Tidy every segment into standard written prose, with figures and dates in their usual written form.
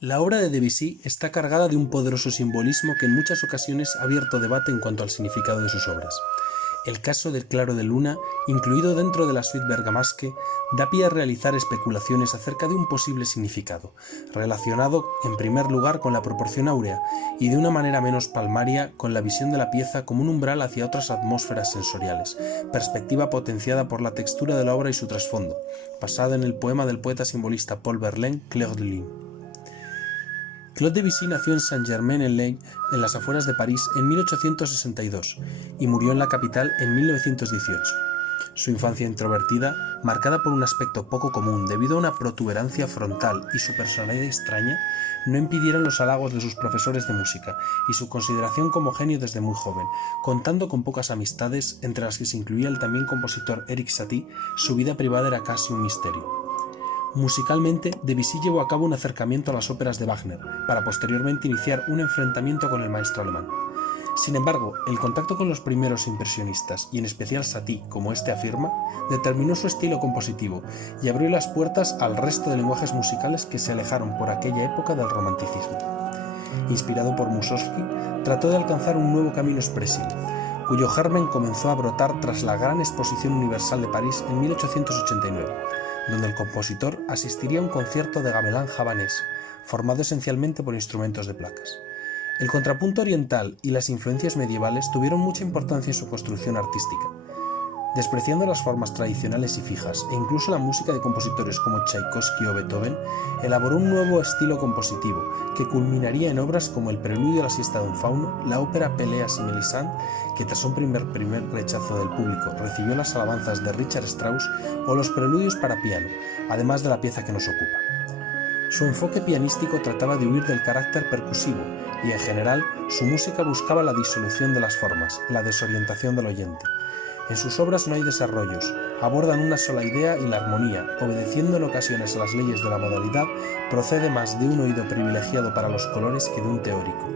La obra de Debussy está cargada de un poderoso simbolismo que en muchas ocasiones ha abierto debate en cuanto al significado de sus obras. El caso del Claro de Luna, incluido dentro de la suite Bergamasque, da pie a realizar especulaciones acerca de un posible significado, relacionado en primer lugar con la proporción áurea y de una manera menos palmaria con la visión de la pieza como un umbral hacia otras atmósferas sensoriales, perspectiva potenciada por la textura de la obra y su trasfondo, basada en el poema del poeta simbolista Paul Verlaine, Clair de Lune. Claude Debussy nació en Saint-Germain-en-Laye, en las afueras de París, en 1862 y murió en la capital en 1918. Su infancia introvertida, marcada por un aspecto poco común debido a una protuberancia frontal y su personalidad extraña, no impidieron los halagos de sus profesores de música y su consideración como genio desde muy joven. Contando con pocas amistades, entre las que se incluía el también compositor Erik Satie, su vida privada era casi un misterio. Musicalmente, Debussy llevó a cabo un acercamiento a las óperas de Wagner, para posteriormente iniciar un enfrentamiento con el maestro alemán. Sin embargo, el contacto con los primeros impresionistas, y en especial Satie, como este afirma, determinó su estilo compositivo y abrió las puertas al resto de lenguajes musicales que se alejaron por aquella época del romanticismo. Inspirado por Mussorgsky, trató de alcanzar un nuevo camino expresivo, cuyo germen comenzó a brotar tras la Gran Exposición Universal de París en 1889, donde el compositor asistiría a un concierto de gamelán javanés, formado esencialmente por instrumentos de placas. El contrapunto oriental y las influencias medievales tuvieron mucha importancia en su construcción artística. Despreciando las formas tradicionales y fijas, e incluso la música de compositores como Tchaikovsky o Beethoven, elaboró un nuevo estilo compositivo, que culminaría en obras como el Preludio a la siesta de un fauno, la ópera Péléas y Mélisande, que tras un primer rechazo del público recibió las alabanzas de Richard Strauss, o los Preludios para piano, además de la pieza que nos ocupa. Su enfoque pianístico trataba de huir del carácter percusivo y, en general, su música buscaba la disolución de las formas, la desorientación del oyente. En sus obras no hay desarrollos, abordan una sola idea y la armonía, obedeciendo en ocasiones a las leyes de la modalidad, procede más de un oído privilegiado para los colores que de un teórico.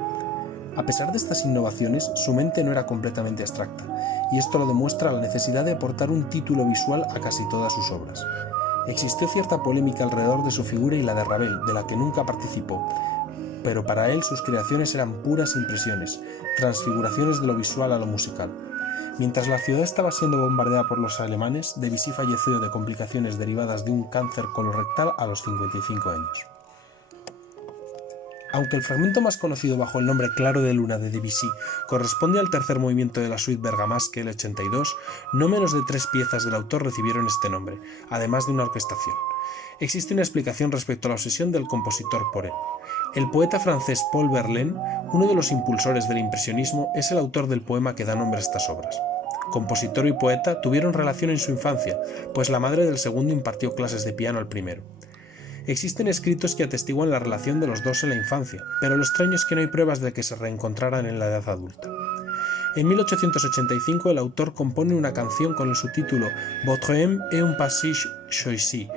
A pesar de estas innovaciones, su mente no era completamente abstracta, y esto lo demuestra la necesidad de aportar un título visual a casi todas sus obras. Existió cierta polémica alrededor de su figura y la de Ravel, de la que nunca participó, pero para él sus creaciones eran puras impresiones, transfiguraciones de lo visual a lo musical. Mientras la ciudad estaba siendo bombardeada por los alemanes, Debussy falleció de complicaciones derivadas de un cáncer colorectal a los 55 años. Aunque el fragmento más conocido bajo el nombre Claro de Luna de Debussy corresponde al tercer movimiento de la suite Bergamasque, el 82, no menos de 3 piezas del autor recibieron este nombre, además de una orquestación. Existe una explicación respecto a la obsesión del compositor por él. El poeta francés Paul Verlaine, uno de los impulsores del impresionismo, es el autor del poema que da nombre a estas obras. Compositor y poeta tuvieron relación en su infancia, pues la madre del segundo impartió clases de piano al primero. Existen escritos que atestiguan la relación de los dos en la infancia, pero lo extraño es que no hay pruebas de que se reencontraran en la edad adulta. En 1885 el autor compone una canción con el subtítulo Votre âme est un passage choisi,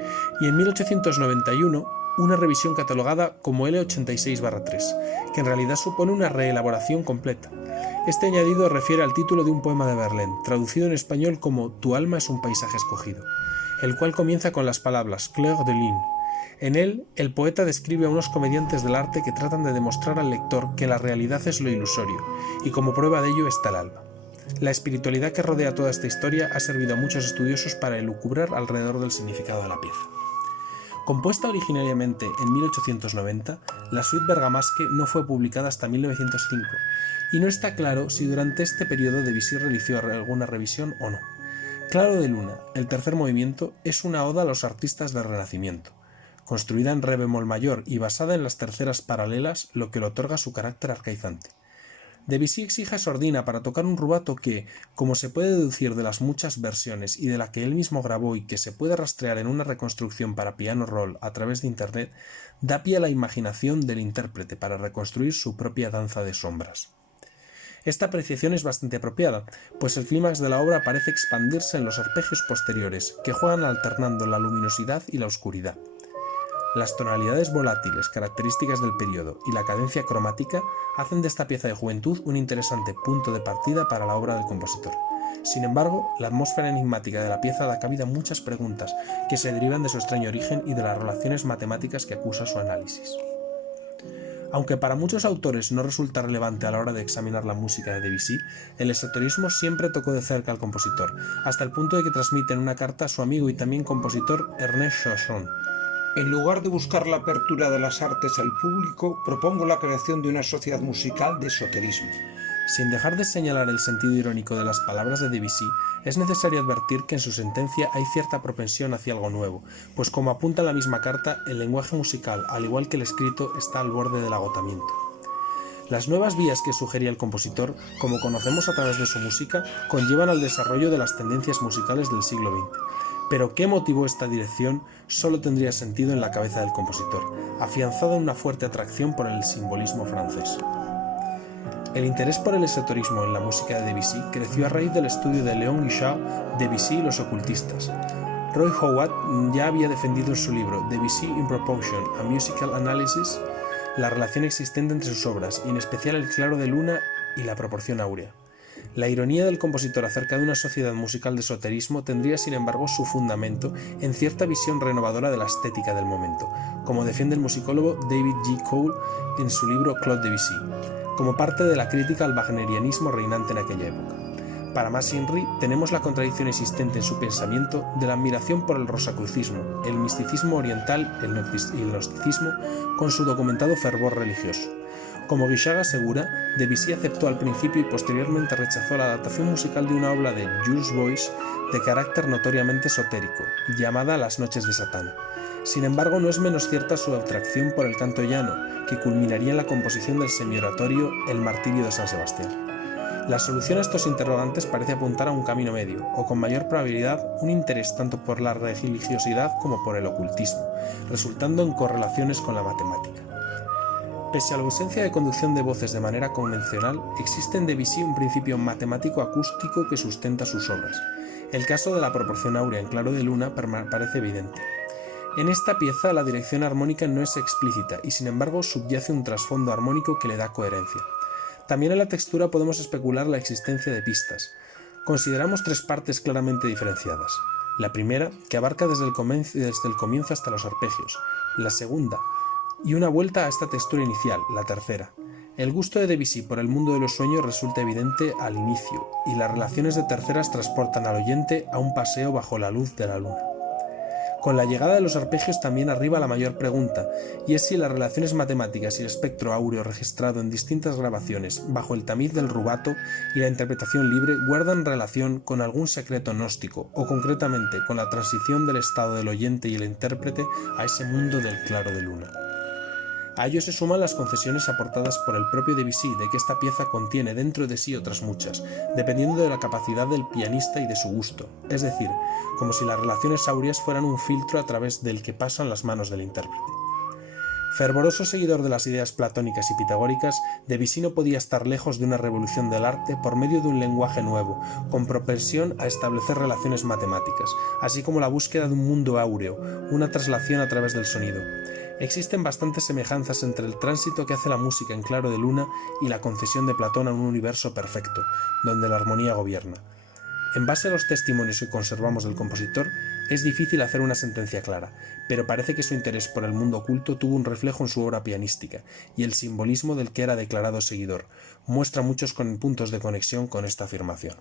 y en 1891 una revisión catalogada como L86-3, que en realidad supone una reelaboración completa. Este añadido refiere al título de un poema de Verlaine, traducido en español como Tu alma es un paisaje escogido, el cual comienza con las palabras Clair de Lune. En él, el poeta describe a unos comediantes del arte que tratan de demostrar al lector que la realidad es lo ilusorio, y como prueba de ello está el alma. La espiritualidad que rodea toda esta historia ha servido a muchos estudiosos para elucubrar alrededor del significado de la pieza. Compuesta originariamente en 1890, la suite Bergamasque no fue publicada hasta 1905, y no está claro si durante este periodo Debussy realizó alguna revisión o no. Claro de Luna, el tercer movimiento, es una oda a los artistas del Renacimiento, construida en re bemol mayor y basada en las terceras paralelas, lo que le otorga su carácter arcaizante. Debussy exige sordina para tocar un rubato que, como se puede deducir de las muchas versiones y de la que él mismo grabó y que se puede rastrear en una reconstrucción para piano roll a través de internet, da pie a la imaginación del intérprete para reconstruir su propia danza de sombras. Esta apreciación es bastante apropiada, pues el clímax de la obra parece expandirse en los arpegios posteriores, que juegan alternando la luminosidad y la oscuridad. Las tonalidades volátiles características del periodo y la cadencia cromática hacen de esta pieza de juventud un interesante punto de partida para la obra del compositor. Sin embargo, la atmósfera enigmática de la pieza da cabida a muchas preguntas que se derivan de su extraño origen y de las relaciones matemáticas que acusa su análisis. Aunque para muchos autores no resulta relevante a la hora de examinar la música de Debussy, el esoterismo siempre tocó de cerca al compositor, hasta el punto de que transmite en una carta a su amigo y también compositor Ernest Chausson. En lugar de buscar la apertura de las artes al público, propongo la creación de una sociedad musical de esoterismo. Sin dejar de señalar el sentido irónico de las palabras de Debussy, es necesario advertir que en su sentencia hay cierta propensión hacia algo nuevo, pues como apunta la misma carta, el lenguaje musical, al igual que el escrito, está al borde del agotamiento. Las nuevas vías que sugería el compositor, como conocemos a través de su música, conllevan al desarrollo de las tendencias musicales del siglo XX. Pero ¿qué motivó esta dirección? Solo tendría sentido en la cabeza del compositor, afianzada en una fuerte atracción por el simbolismo francés. El interés por el esoterismo en la música de Debussy creció a raíz del estudio de Léon Guichard, Debussy y los ocultistas. Roy Howard ya había defendido en su libro Debussy in Proportion, a Musical Analysis, la relación existente entre sus obras, y en especial el claro de luna y la proporción áurea. La ironía del compositor acerca de una sociedad musical de esoterismo tendría sin embargo su fundamento en cierta visión renovadora de la estética del momento, como defiende el musicólogo David G. Cole en su libro Claude Debussy, como parte de la crítica al wagnerianismo reinante en aquella época. Para Max Henry, tenemos la contradicción existente en su pensamiento de la admiración por el rosacrucismo, el misticismo oriental y el gnosticismo con su documentado fervor religioso. Como Guichard asegura, Debussy aceptó al principio y posteriormente rechazó la adaptación musical de una obra de Jules Boyce de carácter notoriamente esotérico, llamada Las noches de Satán. Sin embargo, no es menos cierta su atracción por el canto llano, que culminaría en la composición del semioratorio El martirio de San Sebastián. La solución a estos interrogantes parece apuntar a un camino medio, o con mayor probabilidad un interés tanto por la religiosidad como por el ocultismo, resultando en correlaciones con la matemática. Pese a la ausencia de conducción de voces de manera convencional, existe en Debussy un principio matemático acústico que sustenta sus obras. El caso de la proporción áurea en claro de luna parece evidente. En esta pieza la dirección armónica no es explícita y sin embargo subyace un trasfondo armónico que le da coherencia. También en la textura podemos especular la existencia de pistas. Consideramos tres partes claramente diferenciadas. La primera, que abarca desde el comienzo hasta los arpegios. La segunda, y una vuelta a esta textura inicial, la tercera. El gusto de Debussy por el mundo de los sueños resulta evidente al inicio, y las relaciones de terceras transportan al oyente a un paseo bajo la luz de la luna. Con la llegada de los arpegios también arriba la mayor pregunta, y es si las relaciones matemáticas y el espectro áureo registrado en distintas grabaciones bajo el tamiz del rubato y la interpretación libre guardan relación con algún secreto gnóstico, o concretamente con la transición del estado del oyente y el intérprete a ese mundo del claro de luna. A ello se suman las concesiones aportadas por el propio Debussy de que esta pieza contiene dentro de sí otras muchas, dependiendo de la capacidad del pianista y de su gusto, es decir, como si las relaciones áureas fueran un filtro a través del que pasan las manos del intérprete. Fervoroso seguidor de las ideas platónicas y pitagóricas, Debussy no podía estar lejos de una revolución del arte por medio de un lenguaje nuevo, con propensión a establecer relaciones matemáticas, así como la búsqueda de un mundo áureo, una traslación a través del sonido. Existen bastantes semejanzas entre el tránsito que hace la música en claro de luna y la concesión de Platón a un universo perfecto, donde la armonía gobierna. En base a los testimonios que conservamos del compositor, es difícil hacer una sentencia clara, pero parece que su interés por el mundo oculto tuvo un reflejo en su obra pianística, y el simbolismo del que era declarado seguidor muestra muchos puntos de conexión con esta afirmación.